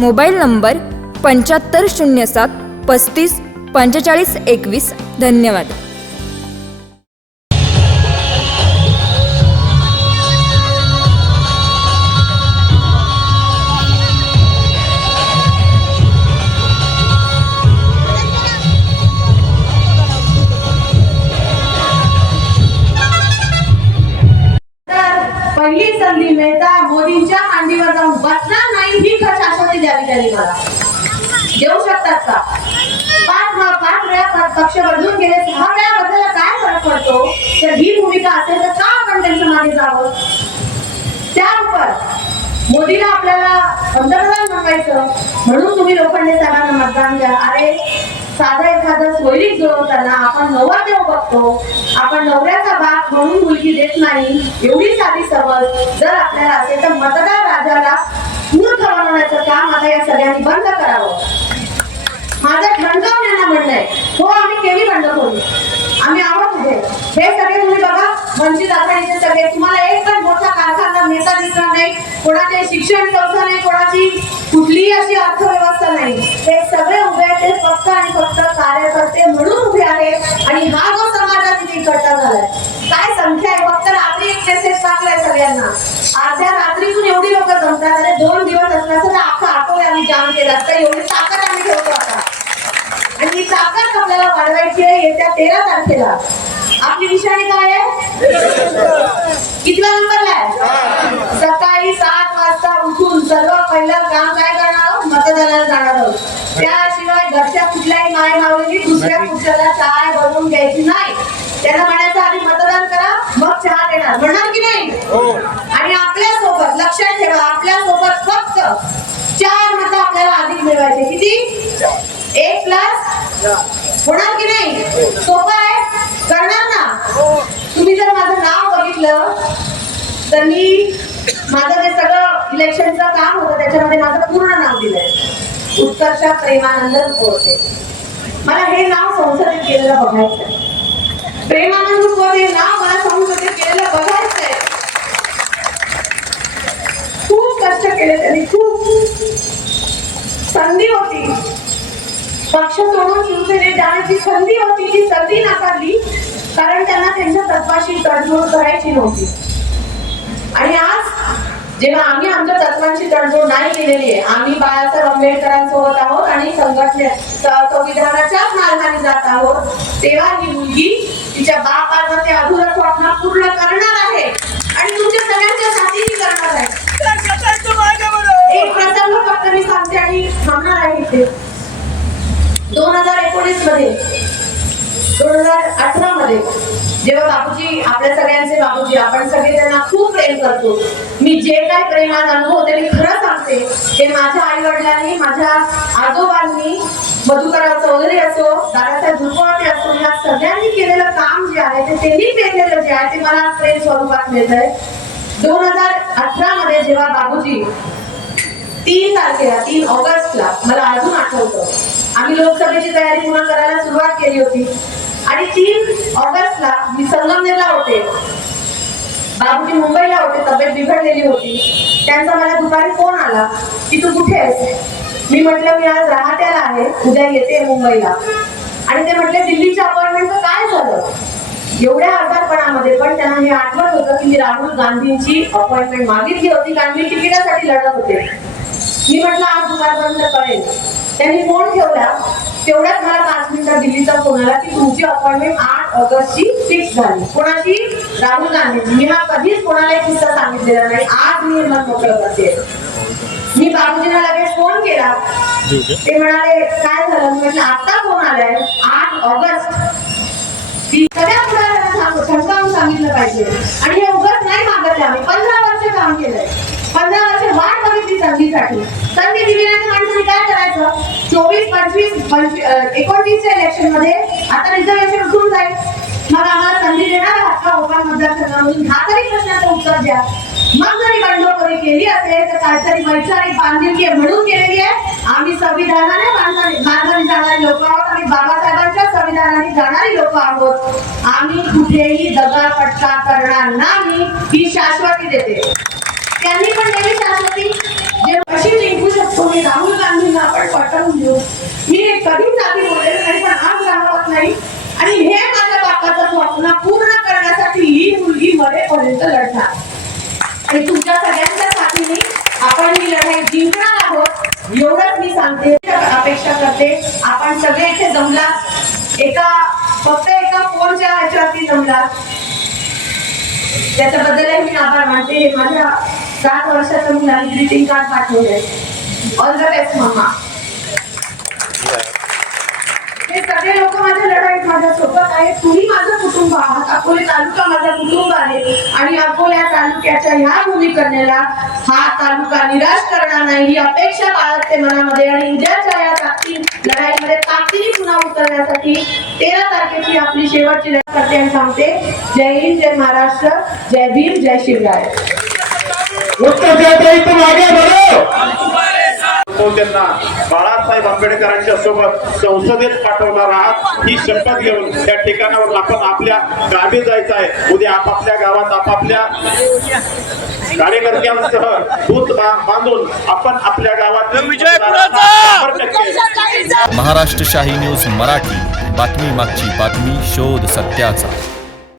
mobile number पंच्याहत्तर शून्य सात पस्तीस पंचेचाळीस एकवीस. धन्यवाद. पहिली संधी मिळता मोदींच्या मांडीवर जाऊन बसणार नाही ही शाश्वती द्यावी त्यांनी मला. देऊ शकतात का? पाच पाच वेळा पक्ष बदलून गेले सहा वेळा बदलायला काय फरक पडतो? तर ही भूमिका असेल तर का आपण त्यांच्या मागे जावं? त्यावर मोदीला आपल्याला पंतप्रधान बनवायचं म्हणून तुम्ही लोखंडे साहेबांना मतदान द्या. अरे साधा एखादं सोयरीक जुळवताना आपण नवरदेव बघतो. आपण नवऱ्याचा बाप म्हणून मुलगी देत नाही एवढी साधी समज. जर आपल्याला असेल तर मतदार राजाला मूर्ख बनवण्याचं काम आता या सगळ्यांनी बंद करावं. माझं ठणकावण्यांना म्हणणं आहे. हो आम्ही केली बंड करू आम्ही आहोत उभे हे सगळे तुम्ही बघा वंचित आघाडीचे सगळे. तुम्हाला एक पण मोठा कारखाना नेता दिसणार नाही. कोणाचे शिक्षण संस्था नाही कोणाची कुठलीही अशी अर्थव्यवस्था नाही. ते सगळे उभे आहेत ते फक्त आणि फक्त कार्यकर्ते म्हणून उभे आहेत. अर्ध्या रात्रीतून एवढी लोक जमतात. अरे दोन दिवस असल्याचं तर अख्खा आठवडे आम्ही जाम केला तर एवढी ताकद आम्ही ठेवतो आता. आणि ही ताकद आपल्याला वाढवायची आहे येत्या तेरा तारखेला. आपली निशाणी काय आहे? कितव्या नंबरला आहे? सकाळी सात वाजता उठून सर्व पहिलं काम काय करणार मतदानाला जाणार आहोत. त्याशिवाय घरच्या कुठल्याही माय माऊलींनी दुसऱ्या पुरुषाला चाय बनवून द्यायची नाही. त्यांना म्हणायचं आधी मतदान करा मग चहा देणार. म्हणणार की नाही? हो. लक्षात ठेवा आपल्यासोबत फक्त चार मतं आपल्याला अधिक मिळवायचे. किती? एक प्लस होणार की नाही? सोपं आहे? करणार ना? तुम्ही जर माझं नाव बघितलं तर मी माझं जे सगळं इलेक्शनचं काम होतं त्याच्यामध्ये माझं पूर्ण नाव दिलंय. उत्कर्ष प्रेमानंद कोरते मला हे नाव संसदेत केलेलं बघायचं प्रेमानंद कोरते नाव मला संसदेत केलेलं बघायचं खूप कष्ट केले त्यांनी. खूप संधी होती. पक्ष सोडून शिवसेनेत जाण्याची संधी होती ती संधी नाकारली कारण त्यांना त्यांच्या तत्वाशी तडजोड करायची नव्हती. आणि आज जेव्हा आम्ही आमच्या तत्वांची तडजोड नाही केलेली आहे आम्ही बाळासाहेब आंबेडकरांसोबत आहोत आणि संघटने संविधानाच्याच मार्गाने जात आहोत तेव्हा ही मुलगी तिच्या बापाचं ते अधुरा स्वप्न पूर्ण करणार आहे. आणि तुमच्या सगळ्यांच्या साथीही बाबूजी आपल्या सगळ्यांचे बाबूजी आपण सगळे त्यांना खूप प्रेम करतो. मी जे काय प्रेमात अनुभवते मी खरं सांगते ते माझ्या आई वडिलांनी माझ्या आजोबांनी मधुकरा चौधरी असो दादासाहेब धुपवते असो या सगळ्यांनी केलेलं काम जे आहे ते त्यांनी पेरलेलं जे आहे ते मला प्रेम स्वरूपात मिळत आहे दोन हजार अठरा मध्ये जेव्हा बाबूजी तीन तारखेला तीन ऑगस्टला मला अजून आठवतं. आम्ही लोकसभेची तयारी पूर्ण करायला सुरुवात केली होती. आणि तीन ऑगस्टला मी संगमनेरला होते. बाबूजी मुंबईला होते तब्येत बिघडलेली होती. त्यांचा मला दुपारी फोन आला की तू कुठे आहेस? मी म्हटलं मी आज राहत्याला आहे उद्या येते मुंबईला. आणि ते म्हटले दिल्लीच्या अपॉइंटमेंटचं काय झालं? एवढ्या आजारपणामध्ये पण त्यांना हे आठवत होतं की मी राहुल गांधींची अपॉइंटमेंट मागितली होती कारण मी तिकिटासाठी लढत होते. मी म्हटलं आज दुपारपर्यंत कळेल. त्यांनी फोन ठेवला. तेवढ्यात मला पाच मिनिटात दिल्लीचा फोन आला की तुमची अपॉइंटमेंट आठ ऑगस्टची फिक्स झाली. कोणाची? राहुल गांधी. मी हा कधीच कोणाला किस्सा सांगितलेला नाही. आज मी हे मन मोकळं करते. मी बाबूजींना लगेच फोन केला. ते म्हणाले काय झालं? मी म्हटलं आता फोन आलाय. आठ ऑगस्ट. ती सगळ्या सांगितलं पाहिजे. आणि हे उगाच नाही मागत आम्ही. पंधरा वर्ष काम केलंय. पंधरा वर्ष वाट बघितली संधीसाठी. संधी दिली नाही तर माणसाने काय करायचं? चोवीस पंचवीस एकोणतीसच्या इलेक्शनमध्ये आता रिझर्वेशन उठून जाईल. मग आम्हाला संधी देणार आहात का? ओपन मतदारसंघामधून? हा तरी प्रश्नाचं उत्तर द्या. मग जरी बंडखोरी केली असेल तर काहीतरी वैचारिक बांधिलकी म्हणून केलेली आहे. आम्ही संविधानाने मार्गाने जाणारी लोक आहोत. आणि बाबासाहेबांच्या संविधानाने जाणारी लोक आहोत. आम्ही कुठेही दगा पटका करणार नाही. ही शाश्वती देते. त्यांनी पण दिली शाश्वती जे कशी जिंकू शकतो. मी राहुल गांधींना आपण पटवून देऊ. मी कधीच आधी बोललेलं नाही पण आज राहत नाही. आणि हे माझ्या बापाचं स्वप्न पूर्ण करण्यासाठी ही मुलगी मरेपर्यंत लढणार. आणि तुमच्या सगळ्यांच्या साथीने आपण ही लढाई जिंकणार आहोत. एवढंच मी सांगते. अपेक्षा करते. आपण सगळे इथे जमला एका फक्त एका फोनच्या ह्याच्यावरती जमला त्याच्याबद्दलही मी आभार मानते. हे माझ्या सात वर्षाचं मुलाने ग्रीटिंग कार्ड पाठवलंय. ऑल द बेस्ट मामा. हे सगळे लोक माझ्या लढाईत माझ्या माझ्यासोबत आहेत तुम्ही माझं कुटुंब आहात. अकोले तालुका माझा कुटुंब आहे. आणि अकोल्या तालुक्याच्या ह्या भूमिकन्याला हा तालुका निराश करणार नाही. ही अपेक्षा बाळगते मनामध्ये. आणि उद्याच्या या ताकदी लढाईमध्ये ताकदीने पुन्हा उतरण्यासाठी तेरा तारखेची आपली शेवटची लढाई करते आणि सांगते जय हिंद जय महाराष्ट्र जय भीम जय शिवराय. उत्तर देता मागे त्यांना बाळासाहेब आंबेडकरांच्या सोबत संसदेत पाठवणार आहात ही शपथ घेऊन त्या ठिकाणावर आपण आपल्या गावी जायचं आहे. उद्या आपापल्या गावात आपापल्या कार्यकर्त्यांसह दूध बा- बांधून आपण आपल्या गावात? महाराष्ट्र शाही न्यूज मराठी बातमी मागची बातमी शोध सत्याचा.